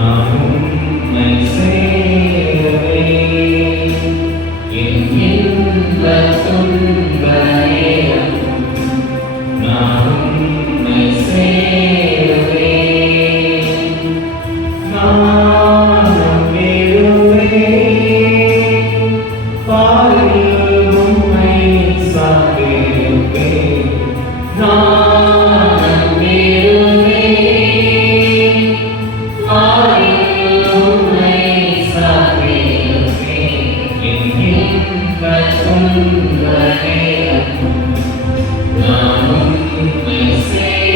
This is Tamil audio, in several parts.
Thank you.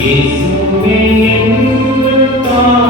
இயேசுவே என்று தான்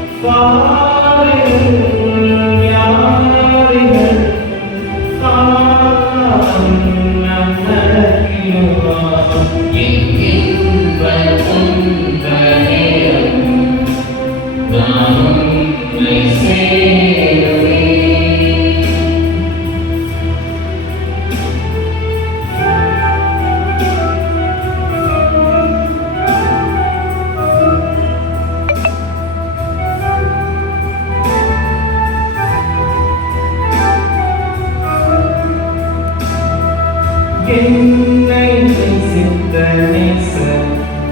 பாரு. உன்னை நேசித்த நேச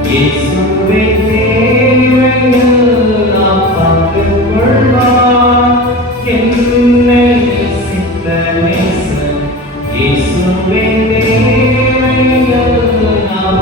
இயேசுவே தேவையில் நாம் பங்கு கொள்வார் என்னை நேசித்த நேச இயேசுவே தேவையில் நாம்